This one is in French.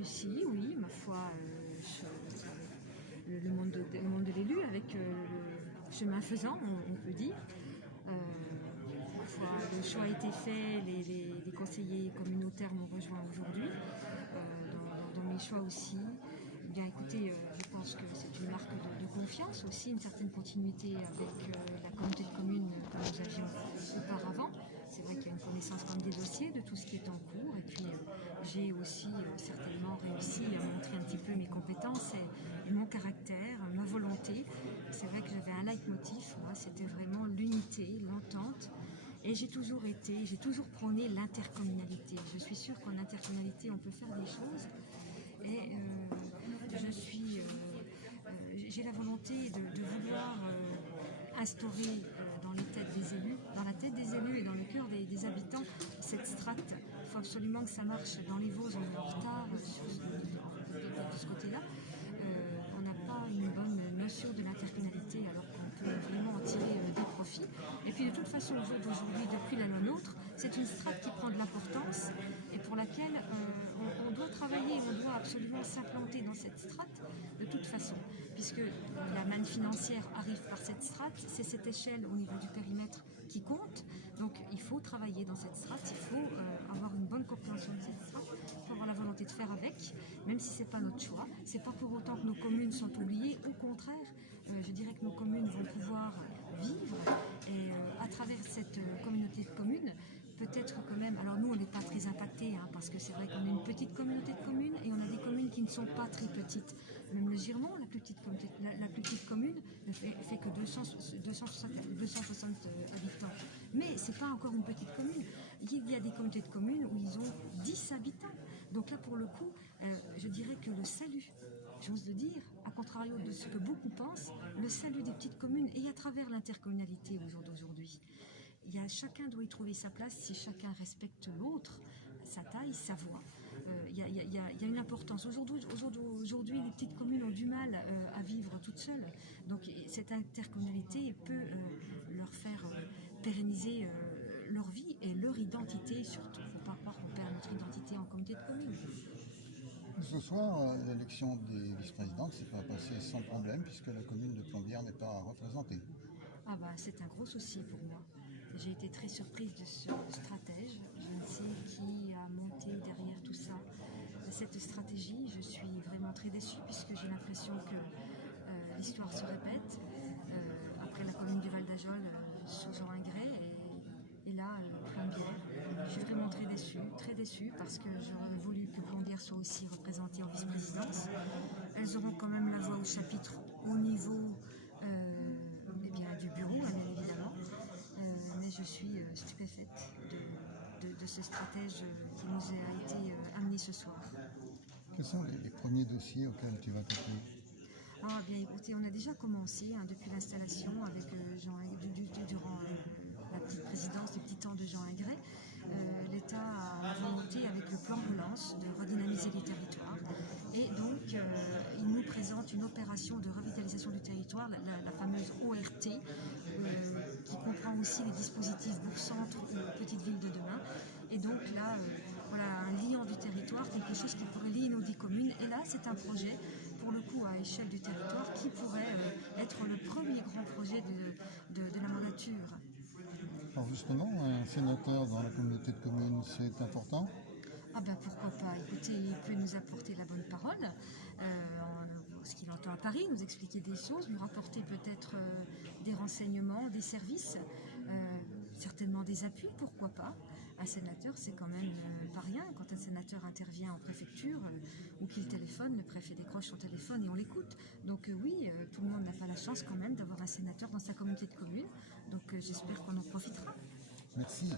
réussi, oui, ma foi, le monde de l'élu, avec le chemin faisant, on peut dire. Ma foi, le choix a été fait, les conseillers communautaires m'ont rejoint aujourd'hui, dans mes choix aussi. Bien écoutez, je pense que c'est une marque de confiance aussi, une certaine continuité avec la communauté de communes que nous avions auparavant. C'est vrai qu'il y a une connaissance comme des dossiers de tout ce qui est en cours, et puis j'ai aussi certainement réussi à montrer un petit peu mes compétences et mon caractère, ma volonté. C'est vrai que j'avais un leitmotiv, moi, c'était vraiment l'unité, l'entente. Et j'ai toujours prôné l'intercommunalité. Je suis sûre qu'en intercommunalité, on peut faire des choses. Et j'ai la volonté de vouloir instaurer dans la tête des élus et dans le cœur des habitants cette strate. Il faut absolument que ça marche. Dans les Vosges, on est en retard de ce côté-là. On n'a pas une bonne notion de l'intercommunalité, alors qu'on peut vraiment en tirer des profits. Et puis de toute façon, au jour d'aujourd'hui, depuis la loi NOTRe, c'est une strate qui prend de l'importance et pour laquelle on doit travailler, on doit absolument s'implanter dans cette strate de toute façon, puisque la manne financière arrive par cette strate, c'est cette échelle au niveau du périmètre qui compte. Donc il faut travailler dans cette strate, il faut avoir une bonne compréhension de cette strate, il faut avoir la volonté de faire avec, même si ce n'est pas notre choix. C'est pas pour autant que nos communes sont oubliées, au contraire, je dirais que nos communes vont pouvoir vivre et à travers cette communauté de communes, peut-être quand même, alors nous on n'est pas très impactés, parce que c'est vrai qu'on est une petite communauté de communes et on a des communes qui ne sont pas très petites. Même le Girmont, la plus petite commune, ne fait que 260 habitants. Mais c'est pas encore une petite commune. Il y a des communautés de communes où ils ont 10 habitants. Donc là pour le coup, je dirais que le salut, j'ose le dire, à contrario de ce que beaucoup pensent, le salut des petites communes et à travers l'intercommunalité au jour d'aujourd'hui. Chacun doit y trouver sa place si chacun respecte l'autre, sa taille, sa voix. Il y a une importance. Aujourd'hui, les petites communes ont du mal à vivre toutes seules. Donc cette intercommunalité peut leur faire pérenniser leur vie et leur identité surtout. Il ne faut pas croire qu'on perd notre identité en communauté de communes. Ce soir, l'élection des vice-présidents ne s'est pas passée sans problème puisque la commune de Plombières n'est pas représentée. Ah bah, c'est un gros souci pour moi. J'ai été très surprise de ce stratège. Je ne sais qui a monté derrière tout ça. Cette stratégie, je suis vraiment très déçue puisque j'ai l'impression que l'histoire se répète. Après la commune du Val d'Ajol, sous Jean Ingray, et là, Plombières. Je suis vraiment très déçue parce que j'aurais voulu que Plombières soit aussi représentée en vice-présidence. Elles auront quand même la voix au chapitre au niveau du bureau, bien évidemment. Mais je suis stupéfaite de ce stratège qui nous a été amené ce soir. Quels sont les premiers dossiers auxquels tu vas t'appeler ? Ah bien écoutez, on a déjà commencé depuis l'installation avec durant la petite présidence du petit temps de Jean Ingray. L'État a la volonté avec le plan relance de redynamiser les territoires et donc il nous présente une opération de revitalisation du territoire, la fameuse ORT, qui comprend aussi les dispositifs bourg-centre ou petites villes de demain. Et donc là, voilà un liant du territoire, quelque chose qui pourrait lier nos 10 communes. Et là, c'est un projet, pour le coup, à échelle du territoire, qui pourrait être le premier grand projet de la mandature. Alors justement, un sénateur dans la communauté de communes, c'est important ? Ah ben pourquoi pas, écoutez, il peut nous apporter la bonne parole, ce qu'il entend à Paris, nous expliquer des choses, nous rapporter peut-être des renseignements, des services, certainement des appuis, pourquoi pas. Un sénateur, c'est quand même pas rien. Quand un sénateur intervient en préfecture ou qu'il téléphone, le préfet décroche son téléphone et on l'écoute. Donc oui, tout le monde n'a pas la chance quand même d'avoir un sénateur dans sa communauté de communes. Donc j'espère qu'on en profitera. Merci.